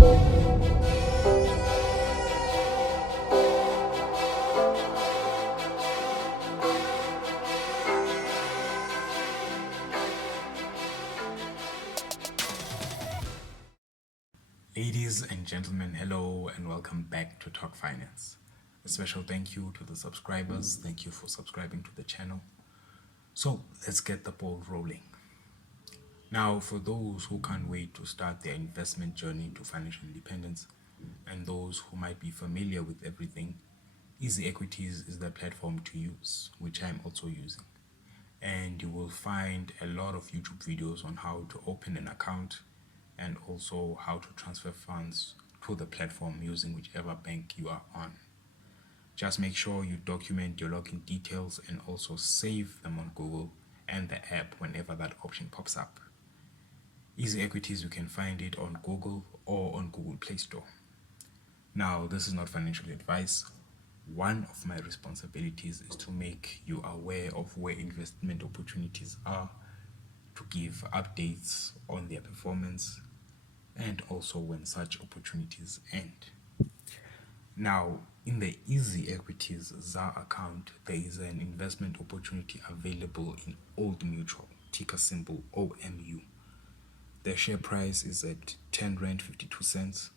Ladies and gentlemen, hello and welcome back to Talk Finance. A special thank you to the subscribers. Thank you for subscribing to the channel. So let's get the ball rolling. Now, for those who can't wait to start their investment journey to financial independence and those who might be familiar with everything, Easyequities is the platform to use, which I'm also using. And you will find a lot of YouTube videos on how to open an account and also how to transfer funds to the platform using whichever bank you are on. Just make sure you document your login details and also save them on Google and the app whenever that option pops up. Easyequities, you can find it on Google or on Google Play Store. Now, this is not financial advice. One of my responsibilities is to make you aware of where investment opportunities are, to give updates on their performance, and also when such opportunities end. Now, in the Easyequities ZAR account, there is an investment opportunity available in Old Mutual, ticker symbol OMU. The share price is at 10 Rand 52 cents.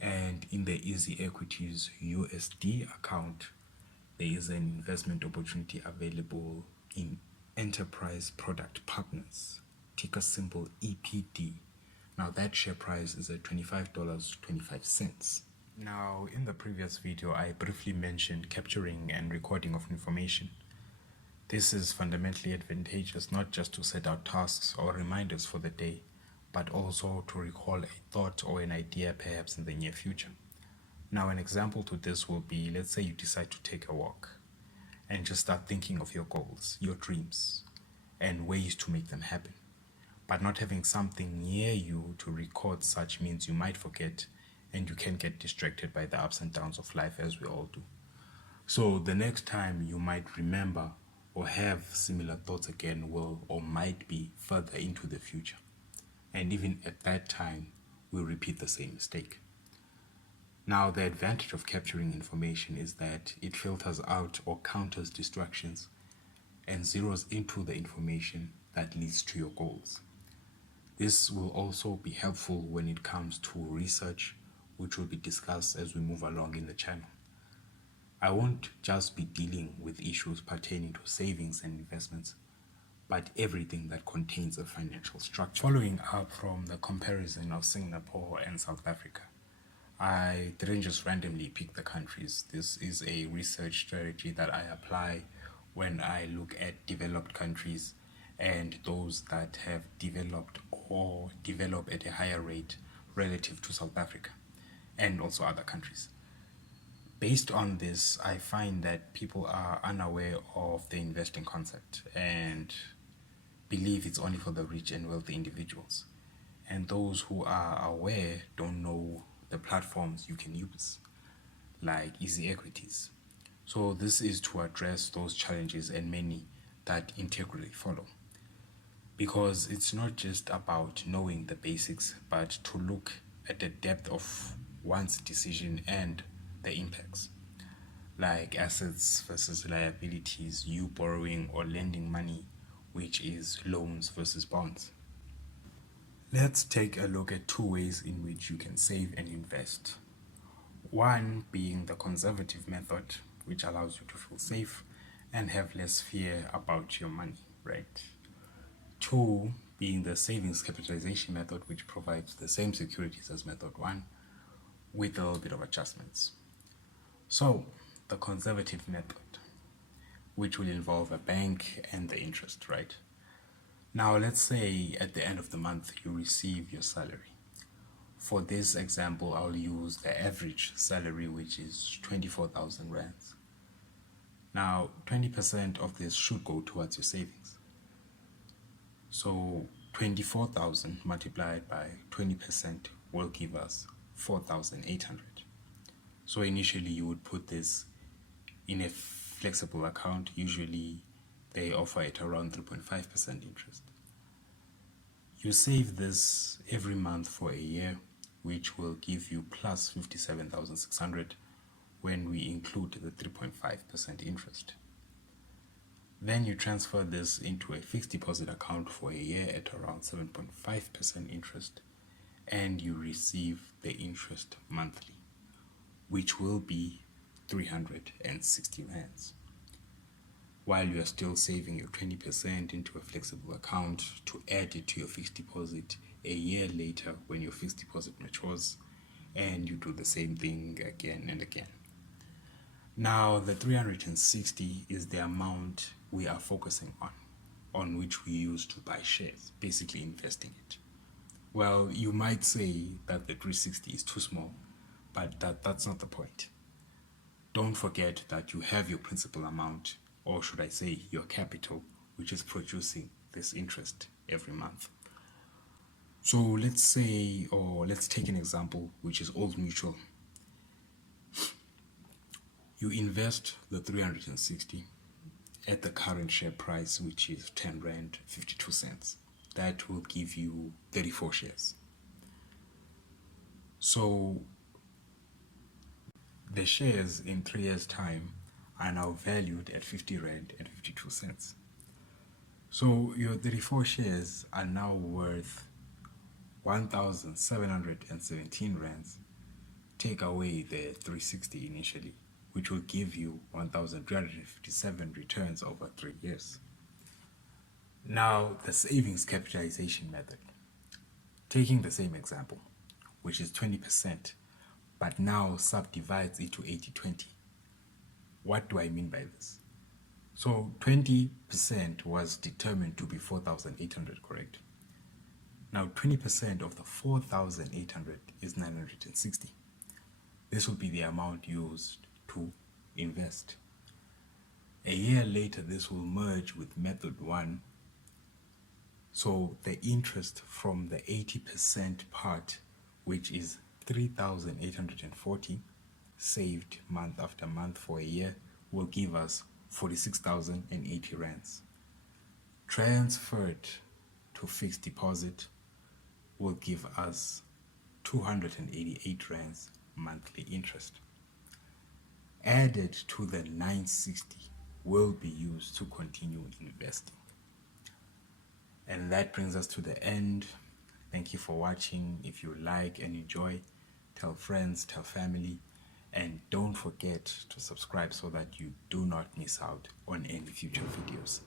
And in the Easyequities USD account, there is an investment opportunity available in Enterprise Product Partners, ticker symbol EPD. Now that share price is at $25.25. Now, in the previous video, I briefly mentioned capturing and recording of information. This is fundamentally advantageous not just to set out tasks or reminders for the day, but also to recall a thought or an idea perhaps in the near future. Now, an example to this will be, let's say you decide to take a walk and just start thinking of your goals, your dreams, and ways to make them happen. But not having something near you to record such means you might forget and you can get distracted by the ups and downs of life, as we all do. So the next time you might remember or have similar thoughts again will or might be further into the future. And even at that time, we'll repeat the same mistake. Now, the advantage of capturing information is that it filters out or counters distractions and zeroes into the information that leads to your goals. This will also be helpful when it comes to research, which will be discussed as we move along in the channel. I won't just be dealing with issues pertaining to savings and investments, but everything that contains a financial structure. Following up from the comparison of Singapore and South Africa, I didn't just randomly pick the countries. This is a research strategy that I apply when I look at developed countries and those that have developed or develop at a higher rate relative to South Africa and also other countries. Based on this, I find that people are unaware of the investing concept and believe it's only for the rich and wealthy individuals. And those who are aware don't know the platforms you can use, like Easyequities. So this is to address those challenges and many that integrally follow. Because it's not just about knowing the basics, but to look at the depth of one's decision and the impacts, like assets versus liabilities, you borrowing or lending money, which is loans versus bonds. Let's take a look at two ways in which you can save and invest. One being the conservative method, which allows you to feel safe and have less fear about your money, right? Two being the savings capitalization method, which provides the same securities as method one with a little bit of adjustments. So, the conservative method, which will involve a bank and the interest, right? Now, let's say at the end of the month, you receive your salary. For this example, I'll use the average salary, which is 24,000 rands. Now, 20% of this should go towards your savings. So 24,000 multiplied by 20% will give us 4,800. So initially you would put this in a flexible account. Usually they offer it around 3.5% interest. You save this every month for a year, which will give you plus 57,600 when we include the 3.5% interest. Then you transfer this into a fixed deposit account for a year at around 7.5% interest, and you receive the interest monthly, which will be 360 rands. While you are still saving your 20% into a flexible account to add it to your fixed deposit a year later when your fixed deposit matures, and you do the same thing again and again. Now, the 360 is the amount we are focusing on which we use to buy shares, basically investing it. Well, you might say that the 360 is too small, but that's not the point. Don't forget that you have your principal amount, or should I say your capital, which is producing this interest every month. So let's say, or let's take an example, which is Old Mutual. You invest the 360 at the current share price, which is 10 Rand 52 cents. That will give you 34 shares. So the shares in 3 years' time are now valued at 50 Rand and 52 cents. So your 34 shares are now worth 1,717 rands. Take away the 360 initially, which will give you 1,357 returns over 3 years. Now, the savings capitalization method. Taking the same example, which is 20%, but now subdivides it to 80-20. What do I mean by this? So 20% was determined to be 4,800, correct? Now 20% of the 4,800 is 960. This will be the amount used to invest. A year later, this will merge with method 1. So the interest from the 80% part, which is 3,840, saved month after month for a year, will give us 46,080 rands. Transferred to fixed deposit will give us 288 rands monthly interest. Added to the 960 will be used to continue investing. And that brings us to the end. Thank you for watching. If you like and enjoy, tell friends, tell family, and don't forget to subscribe so that you do not miss out on any future videos.